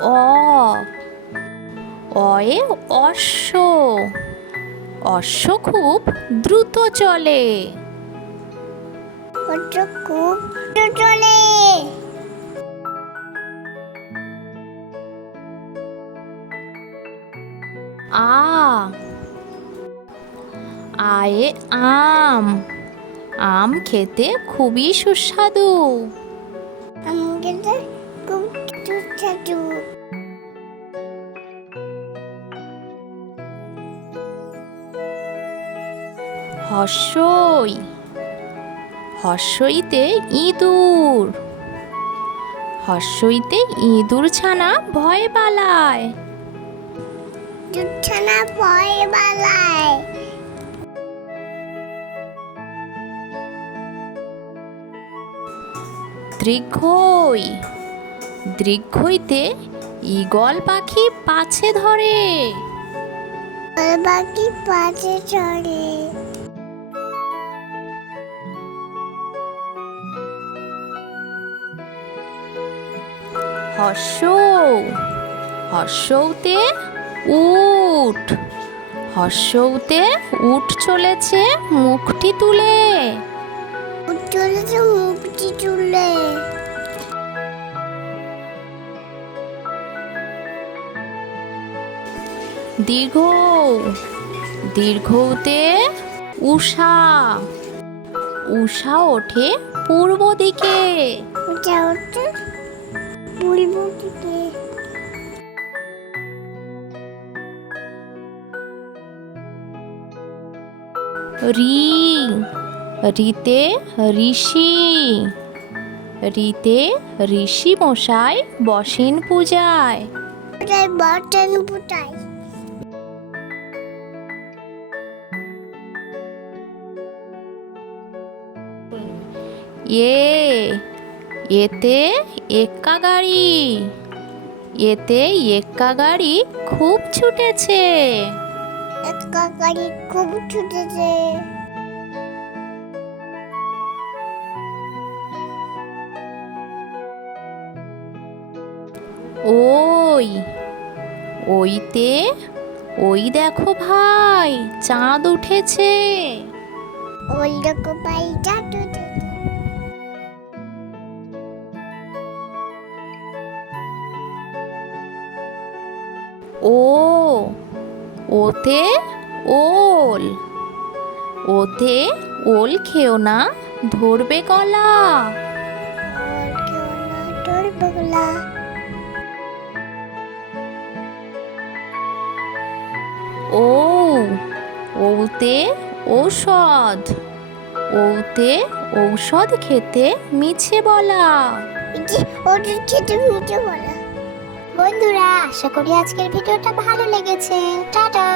অ। অয়ে অশ্ব। অশ্ব খুব দ্রুত চলে। খুব চলে। আ। আয়ে আম। আম খেতে খুবই সুস্বাদু। আমাকে তো হর্ষই। হর্ষইতে ইঁদুর। হর্ষইতে ইঁদুর ছানা ভয় পালায়। ছানা ভয় বালায় দীর্ঘই। দীর্ঘইতে ঈগল পাখি পাছে ধরে। পাখি পাছে চলে হর্ষ হর্ষৌতে উঠ হর্ষৌতে উঠ চলেছে মুখটি তুলে। চলেছে মুখটি চুলে দীর্ঘ দীর্ঘতে উষা উষা ওঠে পূর্ব দিকে। হচ্ছে বলব দিকে রি রিতে ঋষি রিতে ঋষি মশাই বসেন পূজায়। ওটাই বটন এ এতে এক্কা গাড়ি এতে এক্কা গাড়ি খুব ছুটেছে। একটা গাড়ি খুব ছুটেছে। ওই ওইতে ওই দেখো ভাই চাঁদ উঠেছে। ওই রকম পাইটা ছুটেছে ও ওতে ওল। ওতে ওল খেও না, ধরবে বগলা ও, ওতে ঔষধ। ওতে ঔষধ খেতে মিছে বলা। খেতে মিটে বলা। বন্ধুরা আশা করি আজকের ভিডিওটা ভালো লেগেছে। টাটা।